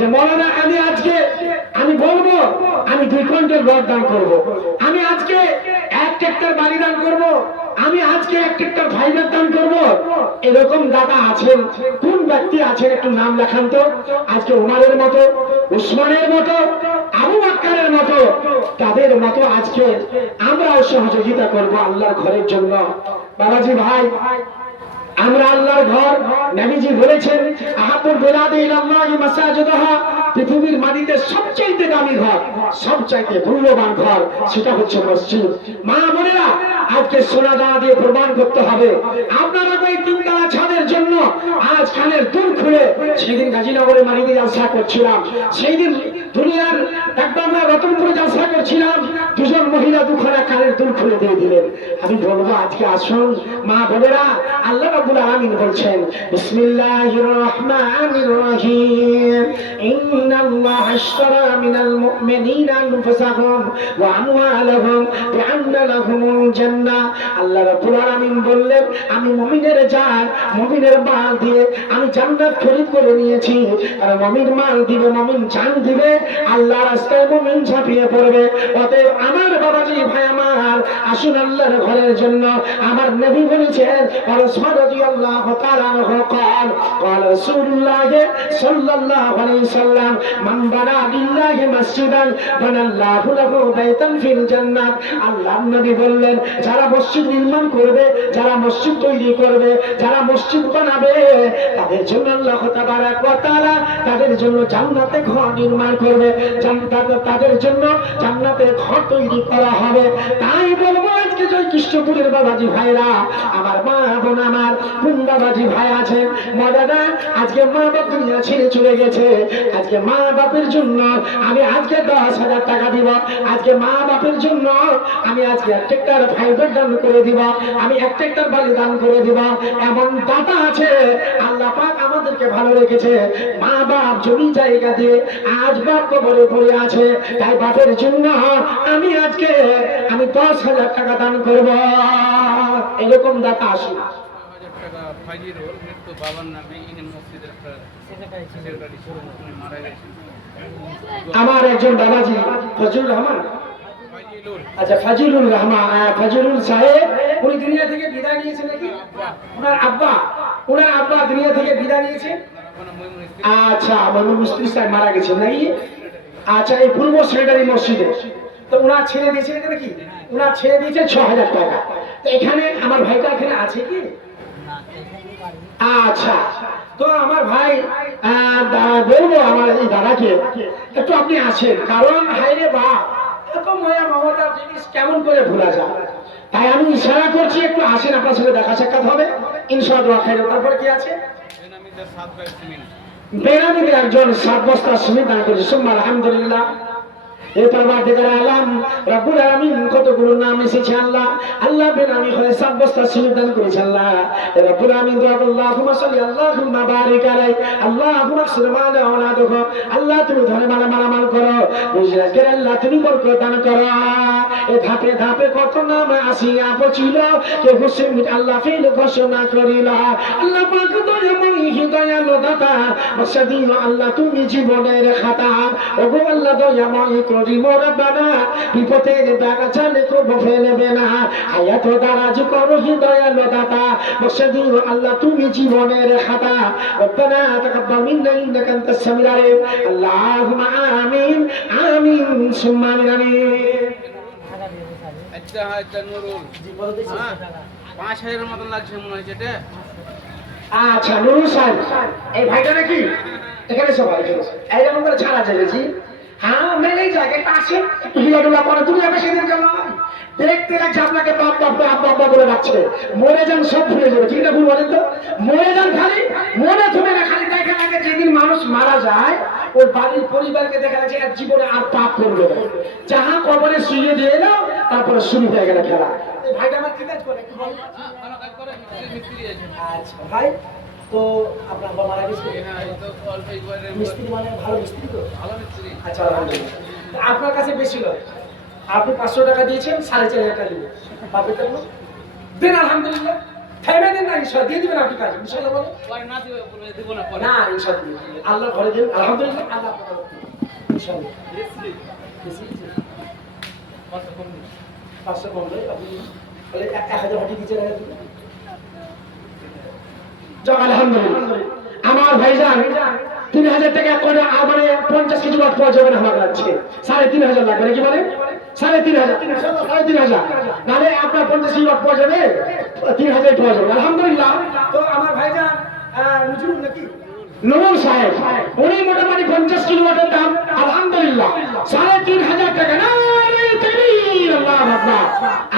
যে মৌলানা আমি বলবো আমি 2 কুইন্টাল রড দান করবো, আমি আজকে 1 ট্রাক্টর বালি দান করবো, আমি আজকে 1 ট্রাক্টর ফাইবার দান করবো। এরকম দাতা আছেন? কোন ব্যক্তি আছেন একটু নাম লেখান তো। আজকে উমারের মতো, উসমানের মতো, আবু বকরের মতো, তাদের মতো আজকে আমরাও সহযোগিতা করব আল্লাহর ঘরের জন্য। বাবাজি ভাই, আমরা আল্লাহর ঘর, নবীজি বলেছেন আহাবুল বিলাদি ইলাল্লাহি মাসাজিদুহা, পৃথিবীর মাটিতে সবচেয়ে দামি ঘর, সবচেয়ে মূল্যবান ঘর সেটা হচ্ছে মসজিদ। মা বোনেরা, আজকে সোনা দানা দিয়ে প্রমাণ করতে হবে আপনারা ওই 3 তলা ছাদের জন্য আজ কানের দুল খুলে, সেদিন গাজীনগরে মাটিতে জলসা করছিলাম, সেই দিন দুনিয়ার একদম রতনপুরে জলসা করছিলাম, 2 জন মহিলা 2খানা কানের দুল খুলে দিয়ে দিলেন। আমি বলবো আজকে আসুন মা বোনেরা, আল্লাহ রাব্বুল আলামিন বলছেন বিসমিল্লাহির রহমানির রহিম, ইন্নাল্লাহা আশতারা মিনাল মুমিনিনা আনফুসাহুম ওয়া আমওয়ালাহুম বিআন্না লাহুমুল জান্নাহ। আল্লাহ রাব্বুল আলামিন বললেন আমি মুমিনের জান, মুমিনের মাল দিয়ে আমি জান্নাত খরিদ করে নিয়েছি। আর মুমিন মাল দিবে, মুমিন জান দিবে, আল্লাহর রাস্তায় মুমিন ঝাঁপিয়ে পড়বে। অতএব আমার বাবাজি ভাই আমার, আসুন আল্লাহর ঘরের জন্য। আমার নবী বলেছেন ওসমান রাদিয়াল্লাহু তাআলা আনহু قال قال رسول الله صلى الله عليه وسلم من بنى لله مسجدا بنى الله له بيتا في الجنه। আল্লাহর নবী বললেন যারা মসজিদ নির্মাণ করবে, যারা মসজিদ তৈরি করবে, যারা মসজিদ বানাবে, তাদের জন্য আল্লাহ তাবারক ওয়া তাআলা তাদের জন্য জান্নাতে ঘর নির্মাণ করবে, তাদের জন্য জান্নাতে ঘর তৈরি করা হবে। তাই বলবো আজকে জয় কৃষ্ণপুরের বাবাজি ভাইরা, আমার মা বোন, আমার কোন বাবাজি ভাই আছেন মদাদা, আজকে মা বাপ দুনিয়া ছেড়ে চলে গেছে, আজকে মা বাপের জন্য আমি আজকে 10,000 টাকা দিব, আজকে মা বাপের জন্য আমি আজকে 1 ট্রাক্টর ফাইবার দান করে দিব, আমি 1 ট্রাক্টর বালি দান করে দিব। এমন দাতা আছে, আল্লাহ পাক আমাদেরকে ভালো রেখেছে। মা বাপ জমি জায়গা দিয়ে আজ বাপ কবরে পড়ে আছে, তাই বাপের জন্য আমি আজকে 10,000 টাকা দান করব। এরকম দাতা আসে না। আমার একজন বাবাজি ফজলুর রহমান, আচ্ছা ফজলুর রহমান, ফজলুল সাহেব, উনি দুনিয়া থেকে বিদায় নিয়েছেন নাকি? ওনার আব্বা দুনিয়া থেকে বিদায় নিয়েছেন। আচ্ছা, মইনুল মুস্তি সাহেব মারা গেছেন নাকি? আচ্ছা, এই পূর্ব সেক্রেটারি মসজিদে তো ওনার ছেড়ে দিয়েছেন নাকি? ওনার ছেড়ে দিয়েছে 6,000 টাকা। তো এখানে আমার ভাইটা এখানে আছে কি? আচ্ছা, তো আমার ভাই বলবো আমার এই দাদাকে একটু আপনি আসেন, কারণ হাইরে বাপ এত মায়া মমতার জিনিস কেমন করে ভোলা যায়। তাই আমি ইশারা করছি একটু আসেন, আপনার সাথে দেখা সাক্ষাৎ হবে ইনশাআল্লাহ। তারপরে কি আছে? বেনামীদের একজন 7 বস্তা সিমেন্ট দান করেছে, সুবহান আলহামদুলিল্লাহ। এই পরবর্তীকার আলম রব্বুল আলামিন কতগুলো নাম এসেছে আল্লাহ, আল্লাহ বেনামী হয়ে 7 বস্তা সিমেন্ট দান করেছে আল্লাহ। রব্বুল আলামিন দোয়া আল্লাহুম্মা সাল্লি আল্লাহুম্মা বারিক আলাই আল্লাহুম্মা সাল্লি আওলাদুহু, আল্লাহ তুমি ধরে মালামাল করো, বুঝলাকে আল্লাহ তুমি বরকত দান করো। এই ধাপে ধাপে কত নাম আসিয়া পৌঁছিল, কে হুসেন আল্লাহ ফিল ঘোষণা করিল। আল্লাহ পাক দয়াময় দয়ালু দাতা, বসদিও আল্লাহ তুমি জীবনের খাতা। ওগো আল্লাহ দয়াময় করিম রব্বানা, বিপদের বেড়া চালে তো ফেলবে না, হায়াত দারাজ করো দয়ালু দাতা, বসদিও আল্লাহ তুমি জীবনের খাতা। রব্বানা তাকাব্বাল মিন্না ইন্নাকা আনতাস সামিউল আলিম। আল্লাহুম্মা আমিন আমিন সুম্মা আমিন। আচ্ছা নুরুল, 5,000 মতন লাগছে মনে হয় যেটা। আচ্ছা নুরুল সাহেব, এই ভাইটা নাকি এখানে সবাই এই যেমন করে ছাড়া যাবেছি। হ্যাঁ মেলেই যাকে পাশে একটু হিলাডুলা করে তুমি যাবে সেদিন কেন দেখতে লাগছে আপনাকে বাপ বাপ বাপ বাপ বলে যাচ্ছে। মরে যান সব ভুলে যাবে, ঠিক না? ভুল বলেন তো, মরে যান খালি মনে তুমি না, খালি দেখা লাগে যেদিন মানুষ মারা যায় ওর বাড়ির পরিবারকে দেখা যাচ্ছে এক জীবনে আর পাপ করবে না, যাহা কবরে শুয়ে দিয়ে দাও তারপরে শুরু হয়ে গেল খেলা। ভাইটা আমার কি কাজ করে একটু বল। ভালো কাজ করে, মিস্ত্রি আছে। আচ্ছা ভাই, তো আপনার বাবা মারা গেছে? মিস্ত্রি মানে ভালো মিস্ত্রি তো? ভালো মিস্ত্রি। আচ্ছা আলহামদুলিল্লাহ। আপনার কাছে বেশি নয়, আপনি 500 টাকা দিয়েছেন, 4,500 টাকা দিবেন বাপের জন্য দেন। আলহামদুলিল্লাহ থেমে দেন না, ইনশাআল্লাহ দিয়ে দিবেন আপনি কাজ, ইনশাআল্লাহ বলো। পরে না দিবে বলবে দিব না পরে। না ইনশাআল্লাহ দিয়ে দিবেন। আল্লাহ ঘরে দিন, আলহামদুলিল্লাহ, আল্লাহ আপনার ইনশাআল্লাহ। কত কম দিন। 500 কম দেয় আপনি, তাহলে 1000 হাটি দিতে রাখেন। যাক আলহামদুলিল্লাহ। আমার ভাইজান 3000 টাকা করে মানে 50 কেজি রড পাওয়া যাবে না আমার কাছে, 3500 লাগবে নাকি বলে, 3500 নাহলে আপনার 50 কেজি রড পাওয়া যাবে, 3000 পাওয়া যাবে আলহামদুলিল্লাহ। তো আমার ভাইজান নজরুল নাকি নুরুল সাহেব, উনি মোটামুটি 50 কিলো ওয়াটের দাম আলহামদুলিল্লাহ 3500 টাকা। নারে তাকবীর, আল্লাহু আকবার।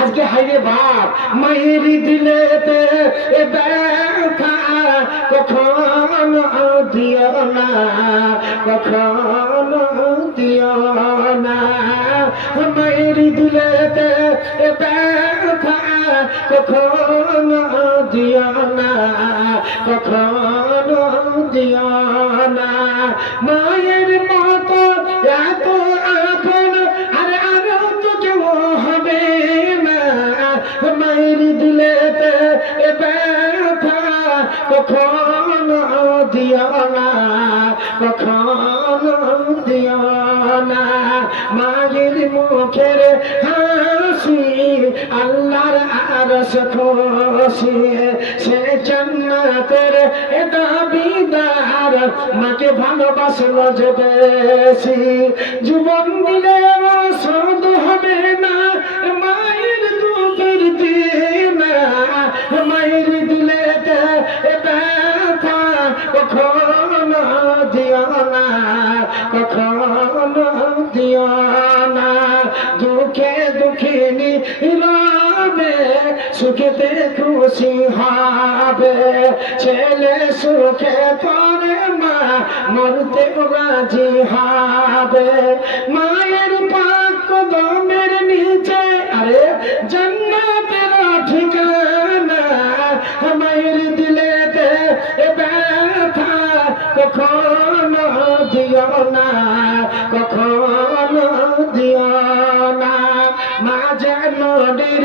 আজকে হাইরে বাপ মায়েরি দিলেতে এ ব্যথা কখনো দিও না, কখনো দিও না, মায়েরি দিলেতে এ ব্যথা কখনো দিও না, কখনো দিও না। মায়ের মতো এত আপন আরে আরো তো কেউ হবে না, মায়ের দিলেতে এ ব্যথা কখনো দিও না, কখনো দিও না। মায়ের মুখের হাসি আল্লাহর আরশ খুশি, সে জান্নাতের দাবিদার, মাকে ভালোবাসলো যে বেশি, জীবন দিলে শোধ হবে না মায়ের দুধের দিনা, মায়ের দিলেতে ব্যথা কখনো দিও না, কখনো দিও না। দুঃখে দুঃখিনী রবে, সুখেতে খুশি হবে, ছেলে সুখে পরে মা মরতে রাজি হবে। মায়ের পাক কদমের নিচে আরে জান্নাতের ঠিকানা, মায়ের দিলেতে ব্যথা কখনো দিও না, কখনো দিও না। মা যেন নদীর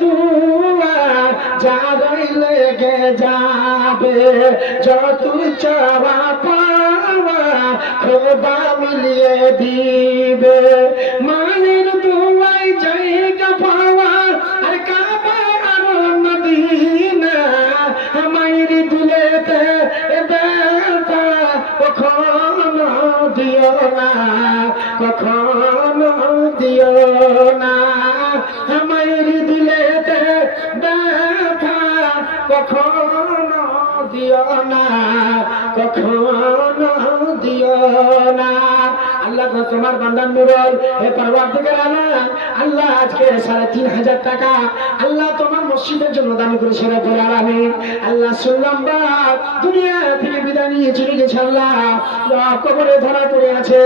দুয়া যারাই লেগে যাবে, যত চাওয়া পাওয়া খোদা মিলিয়ে দিবে। মায়ের দুয়াই জায়গা পাওয়া আর কাবা আর মদিনা, মায়ের দিলেতে ব্যথা কখনো দিও না, কখনো দিও না। মায়ের দিলেতে ব্যথা কখনো দিও না, কখনো দিও না। আল্লাহ তোমার বান্দার নুরুল হে পরওয়ারদিগার আলম, আল্লাহ আজকে 3500 টাকা আল্লাহ তোমার মসজিদের জন্য দান করেছে রব্বুল আলামিন। আল্লাহ শুনলাম বাপ দুনিয়া থেকে বিদায় নিয়ে চলে গেছে, আল্লাহ কবরে ধরা পড়ে আছে।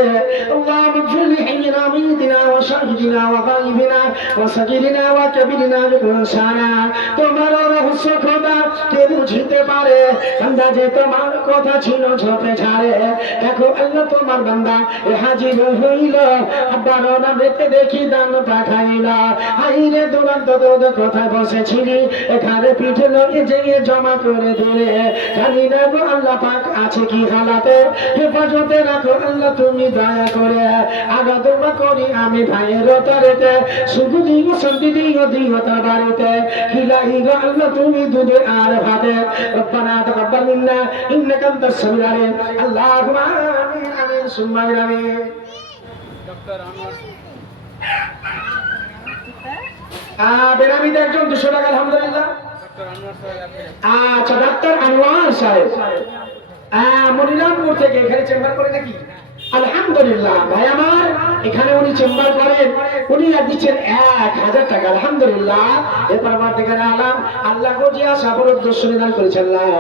আল্লাহ মাগফির হাইয়িনা মাইয়িতিনা ওয়া শাহিদিনা ওয়া গায়িবিনা ওয়া সাগীরিনা ওয়া কাবীরিনা বিকুলসানা। তোমার রহস্য খোদা কে বুঝতে পারে, বান্দা যে তোমার কথা ছিল ঝোপে ঝাড়ে। দেখো আল্লাহ তোমার বান্দা এ হাজির হইল, আব্বার নামেতে দেখি দান পাঠাইল। আইরে দুরান্ত তোদ কোথায় বসেছিলি, এখানে পিঠে লয়ে যেয়ে জমা করে দিলে। জানি না গো আল্লাহ পাক আছে কি হালাতে, হেফাজতে রাখো আল্লাহ তুমি দয়া করে। আগা দোয়া করি আমি ভাইয়ের তরেতে, শুধু দিও শান্তি দিও দিও তার বাড়িতে। হিলাই গো আল্লাহ তুমি দুধে আর ভাতে। রব্বানা তাকাব্বাল মিন্না ইন্নাকা আনতাস সামিউল আলিম। আল্লাহুম্মা আমিন আমিন সুম্মা আমিন। ডক্টর আনোয়ার বেনামিতে একজন 200 টাকা আলহামদুলিল্লাহ। ডক্টর আনোয়ার সাহেব আচ্ছা ডাক্তার আনোয়ার সাহেব মনিরামপুর থেকে এখানে চেম্বার করে নাকি? আলহামদুলিল্লাহ ভাই আমার এখানে উনি চেম্বার করেন, উনি দিচ্ছেন 1000 টাকা আলহামদুলিল্লাহ। এরপর আমার থেকে আলাম আল্লাহ গো যে আশা বড় দর্শনে দান করেছেন আল্লাহ,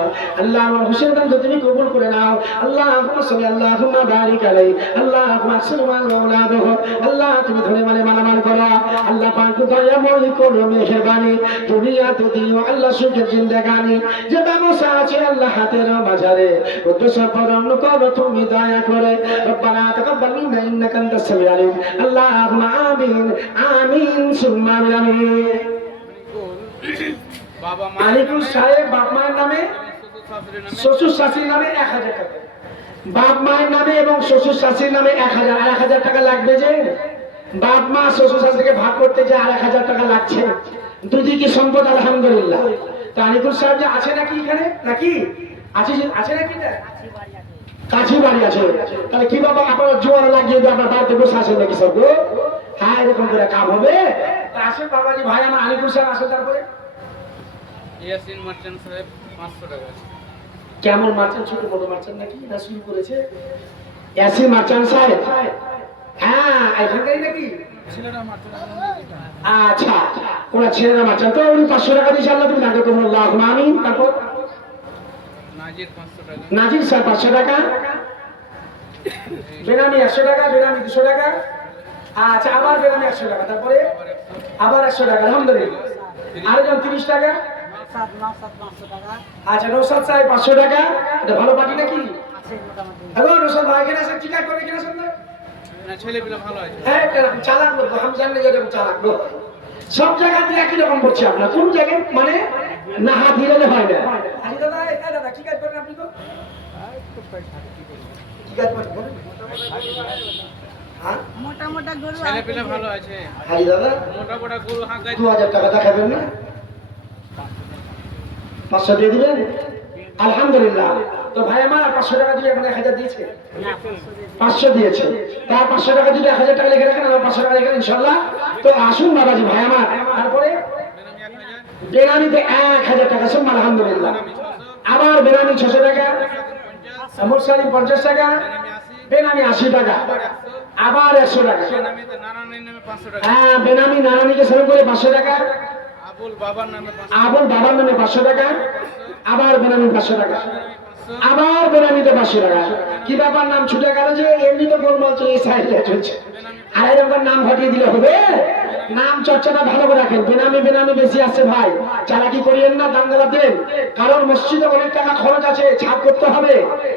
আল্লাহ আমার হুসেন দান তুমি কবুল করে নাও। আল্লাহুম্মা সাল্লি আল্লাহুম্মা বারিক আলাইহি আল্লাহুম্মা সাল্লি আলাইহি আল্লাহ তুমি ধরে মানে মালামাল করো আল্লাহ পাক দয়াময় করো মেহেরবানি দুনিয়া তো দিও আল্লাহ সুখের জিন্দেগানি। যে ব্যবসা আছে আল্লাহ হাতের মাঝারে উদ্দেশ্য পূরণ করো তুমি দয়া করে। রব্বানা তাকাব্বাল মিন্না ইন্নাকা আনতাস সামিউল আলিম। আল্লাহুম্মা আমিন আমিন সুম্মা আমিন। বাবা মা আনিকুল সাহেব বাপ মায়ের নামে শ্বশুর শাশুড়ির নামে শ্বশুর শাশুড়ির নামে 1000 টাকা, বাপ মায়ের নামে এবং শ্বশুর শাশুড়ির নামে 1000, আর 1000 টাকা লাগবে যে বাপ মা শ্বশুর শাশুড়িকে ভাগ করতে যে আর 1000 টাকা লাগছে, দুদিকে সম্পদ আলহামদুলিল্লাহ। তো আনিকুল সাহেব যে আছে নাকি এখানে, নাকি আছে নাকি না? কাছে বাড়ি আছে, তাহলে কি বাবা আপনারা জোয়ার লাগিয়ে দিয়ে আপনার বাড়িতে বসে আছেন নাকি সব গো? হ্যাঁ, এরকম করে কাম হবে। তা আসেন বাবাজি, ভাই আমার আনিকুল সাহেব আসেন। তারপরে ইয়াসিন মার্চেন্ট সাহেব 500 টাকা। কেমন মার্চেন্ট, ছোট বড় মার্চেন্ট নাকি না শুরু করেছে? ইয়াসিন মার্চেন্ট সাহেব, হ্যাঁ এখানকারই নাকি? ছেলেরা মার্চেন্ট আচ্ছা, ওরা ছেলেরা মার্চেন্ট, তো উনি 500 টাকা দিয়েছে, আল্লাহ তুমি তাকে তোমার লাভ মানি। তারপর নাজির 500 টাকা। নাজির সাহেব 500 টাকা, বেনামি 100 টাকা, বেনামি 200 টাকা, আচ্ছা আবার বেনামি 100 টাকা, তারপরে আবার 100 টাকা, আলহামদুলিল্লাহ। আরেকজন 30 টাকা, আচ্ছা নৌসাদ সাহেব 500 টাকা। এটা ভালো পার্টি নাকি? হ্যালো নৌসাদ ভাই, এখানে আসেন, টিকা করে এখানে আসেন না? না ছেলেগুলো ভালো আছে। হ্যাঁ, চালাক লোক, আমি জানি যে এরকম চালাক লোক। সব জায়গাতে একই রকম করছে আপনার, কোন জায়গায় মানে না হাত হিরালে হয় না। আরে দাদা, দাদা কি কাজ করেন আপনি? তো কি কাজ করেন বলেন? হ্যাঁ, মোটা মোটা গরু ছেলেপিলে ভালো আছে। আরে দাদা, মোটা মোটা গরু হাঁকায় 2000 টাকা দেখাবেন না? 500 দিয়ে দিবেন, আলহামদুলিল্লাহ। তো ভাই আমার 500 টাকা দিয়ে এখন 1000 দিয়েছে, 500 দিয়েছে, তার 500 টাকা দিয়ে 1000 টাকা লিখে রাখেন, আমার 500 টাকা লিখে ইনশাআল্লাহ। তো আসুন বাবাজি ভাই আমার। তারপরে বেনামিতে 1000 টাকা, শুন আলহামদুলিল্লাহ। আবার বেনামি 600 টাকা, মুরসালিম 50 টাকা, বেনামি 80 টাকা, আবার 100 টাকা। বেনামিতে নারায়ণের নামে 500 টাকা। হ্যাঁ, বেনামি নারানিকে সেরকম করে 500 টাকা, আবুল বাবার নামে 500 আবার বাবার নামে 500 টাকা, আবার বেনামি 500 টাকা, আবার বেনামিতে 500 টাকা। কি ব্যাপার, নাম ছুটে গেল যে? এমনি তো গোলমাল চলে সাইডে চলছে, আর এরকম নাম ঘটিয়ে দিলে হবে? নাম চর্চাটা ভালো করে রাখেন। বেনামি বেনামি বেশি আসছে ভাই, চালাকি করিয়েন না, দাম দেন। কারণ মসজিদে অনেক টাকা খরচ আছে, ছাপ করতে হবে,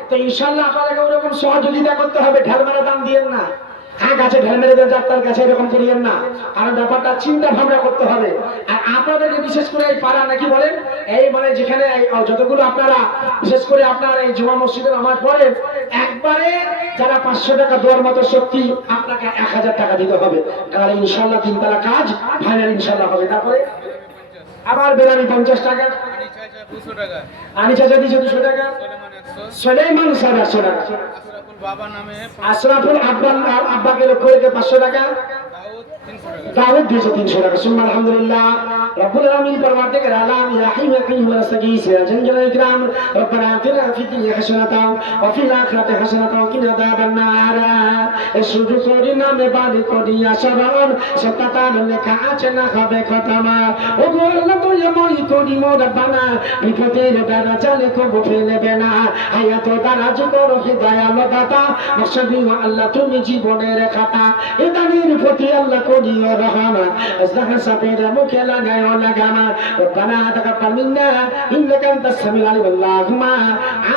তো ইনশাল্লাহ আপনাদেরকে ওরকম সহযোগিতা করতে হবে। ঢালমারা দাম দিয়েন না, হ্যাঁ গাছে ঢেল মেরে দেন, ডাক্তার কাছে এরকম করিয়েন না, কারণ ব্যাপারটা চিন্তা ভাবনা করতে হবে। আর আপনাদেরকে বিশেষ করে এই পাড়া নাকি বলেন, এই মানে যেখানে যতগুলো আপনারা বিশেষ করে আপনার এই জুমা মসজিদে নামাজ পড়েন, একবারে যারা 500 টাকা দেওয়ার মতো শক্তি, আপনাকে 1000 টাকা দিতে হবে, তাহলে ইনশাল্লাহ 3 তালা কাজ ফাইনাল ইনশাল্লাহ হবে। তারপরে আবার বেনামি 50 টাকা, আনি চাচা 200 টাকা। আনি চাচা দিয়েছে 200 টাকা, সুলেমান 100। সুলেমান সাহেব 100 টাকা, আশরাফুল বাবার নামে আশরাফুল আব্বাকে লক্ষ্য রেখে 500 টাকা, দাউদ 300 টাকা। দাউদ দিয়েছে 300 টাকা। সুবহান আলহামদুলিল্লাহ। রব্বুল আলামিন পরওয়ারদিগার আলাম ইয়া হাইয়্যু ইয়া কাইয়্যুম ওয়া নাস্তাগীথ ইয়া জালাল ইকরাম রব্বানা আতিনা ফিদ দুনিয়া হাসানাতাও ওয়া ফিল আখিরাতি হাসানাতাও ওয়া কিনা আযাবান নার। এই সুযোগ করি নামে বাড়ি করিয়া সরণ, সতাতার লেখা আছে না হবে খতমা। ও গো আল্লাহ দয়াময় করি মোর রব্বানা, বিপদের দ্বারা জালে কবু ফেলবে না। হায়াত দারাজ করো হে দয়াল দাতা, মাকসাদি আল্লাহ তুমি জীবনের খাতা। এ দানির প্রতি আল্লাহ করিও রহমা, আজদাহা সাফের মুখে লাগায় লাগামা। রব্বানা তাকাব্বাল মিন্না ইন্নাকা আনতাস সামিউল আলিম। আল্লাহুম্মা